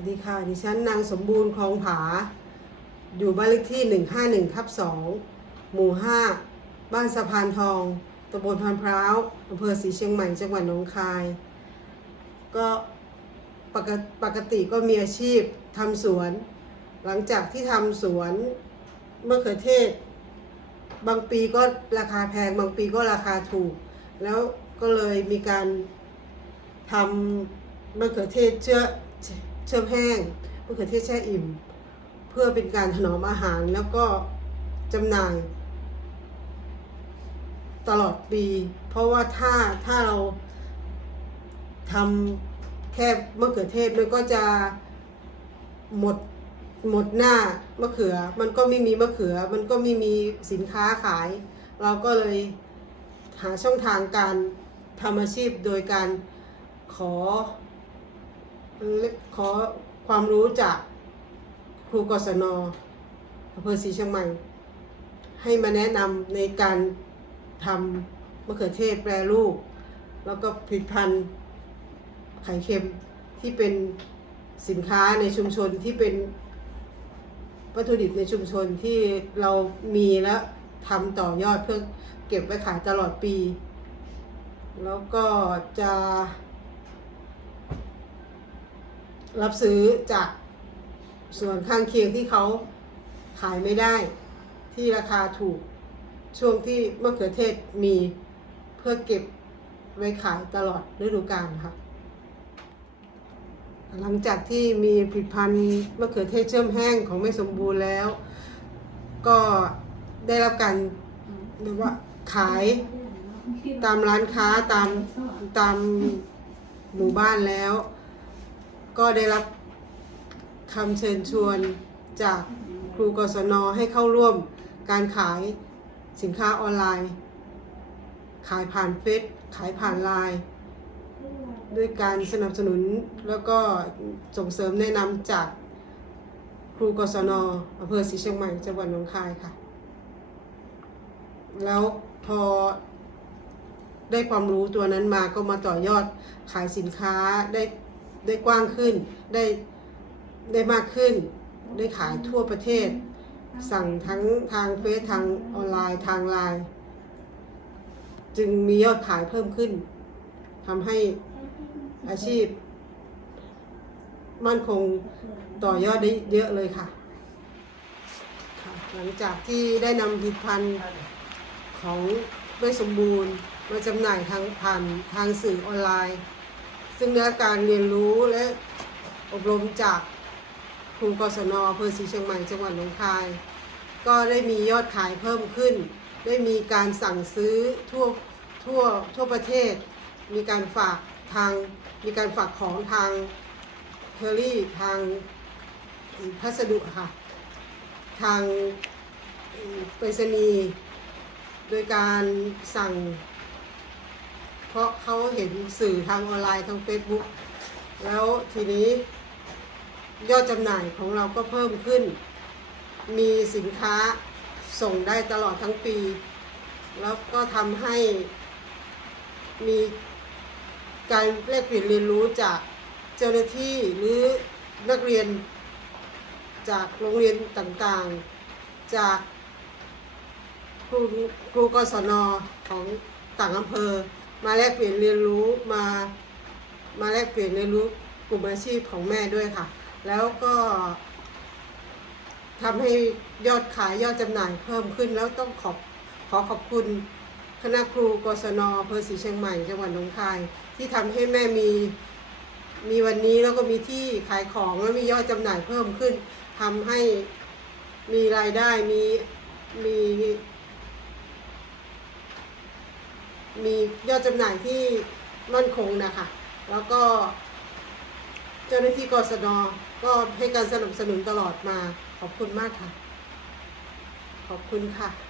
วัสดีค่ะ ดิฉันนางสมบูรณ์คลองผา อยู่บ้านเลขที่ 151ทับ2หมู่ 5 บ้านสะพานทองตำบลพันพร้าวอำเภอศรีเชียงใหม่ จังหวัดหนองคาย ก็ปกติปกติก็มีอาชีพทำสวน หลังจากที่ทำสวนมะเขือเทศ บางปีก็ราคาแพง บางปีก็ราคาถูก แล้วก็เลยมีการทำมะเขือเทศเชื้อ เชื่อมแห้งมะเขือเทศแช่อิ่ม เพื่อเป็นการถนอมอาหารแล้วก็จำหน่าย ตลอดปี เพราะว่าถ้าถ้าเราทำแค่มะเขือเทศมันก็จะหมดหมดหน้ามะเขือ มันก็ไม่มีมะเขือ มันก็ไม่มีสินค้าขาย เราก็เลยหาช่องทางการทำอาชีพโดยการขอ ขอความรู้จากครูกศนอำเภอศรีเชียงใหม่ ให้มาแนะนำในการทำมะเขือเทศแปรรูป แล้วก็ผลิตภัณฑ์ไข่เค็มที่เป็นสินค้าในชุมชนที่เป็นวัตถุดิบในชุมชนที่เรามีแล้วทำต่อยอดเพื่อเก็บไว้ขายตลอดปี แล้วก็จะ รับซื้อจากส่วนข้างเคียงที่เขาขายไม่ได้ ที่ราคาถูกช่วงที่มะเขือเทศมีเพื่อเก็บไว้ขายตลอดฤดูกาลค่ะ หลังจากที่มีผลิตภัณฑ์มะเขือเทศเชื่อมแห้งของไม่สมบูรณ์แล้ว ก็ได้รับการเรียกว่าขายตามร้านค้าตามตามหมู่บ้านแล้ว ก็ได้รับคำเชิญชวนจากครูกศนให้เข้าร่วมการขายสินค้าออนไลน์ ขายผ่านเฟซขายผ่านไลน์ด้วยการสนับสนุนแล้วก็ส่งเสริมแนะนำจากครูกศนอำเภอศรีเชียงใหม่จังหวัดหนองคายค่ะ แล้วพอได้ความรู้ตัวนั้นมาก็มาต่อยอดขายสินค้าได้ ได้กว้างขึ้น ได้ได้มากขึ้น ได้ขายทั่วประเทศ สั่งทั้งทางเฟซทางออนไลน์ทางไลน์จึงมียอดขายเพิ่มขึ้นทำให้อาชีพ มั่นคงต่อยอดได้เยอะเลยค่ะ หลังจากที่ได้นำผลิตภัณฑ์ของไม่สมบูรณ์มาจำหน่ายทางผ่านทางสื่อออนไลน์ ซึ่งเนื้อการเรียนรู้และอบรมจากครูกศนอำเภอศรีเชียงใหม่จังหวัดหนองคาย ก็ได้มียอดขายเพิ่มขึ้น ได้มีการสั่งซื้อทั่วทั่วทั่วประเทศ มีการฝากทางมีการฝากของทางเคอรี่ทางพัสดุค่ะ ทางไปรษณีย์โดยการสั่ง เพราะเขาเห็นสื่อทางออนไลน์ทาง Facebook แล้วทีนี้ยอดจำหน่ายของเราก็เพิ่มขึ้น มีสินค้าส่งได้ตลอดทั้งปี แล้วก็ทำให้มีการแลกเปลี่ยนเรียนรู้จากเจ้าหน้าที่หรือนักเรียนจากโรงเรียนต่างๆ จากครูครูกศนของต่างอำเภอ มาแลกเปลี่ยนเรียนรู้มามาแลกเปลี่ยนเรียนรู้กลุ่มอาชีพของแม่ด้วยค่ะ แล้วก็ทำให้ยอดขายยอดจำหน่ายเพิ่มขึ้น แล้วต้องขอบขอขอบคุณคณะครูกศนอำเภอศรีเชียงใหม่จังหวัดหนองคาย ที่ทำให้แม่มีมีวันนี้แล้วก็มีที่ขายของแล้วมียอดจำหน่ายเพิ่มขึ้นทำให้มีรายได้มีมี มียอดจำหน่ายที่มั่นคงนะคะ แล้วก็ เจ้าหน้าที่กศนก็ให้การสนับสนุนตลอดมาขอบคุณมากค่ะ ขอบคุณค่ะ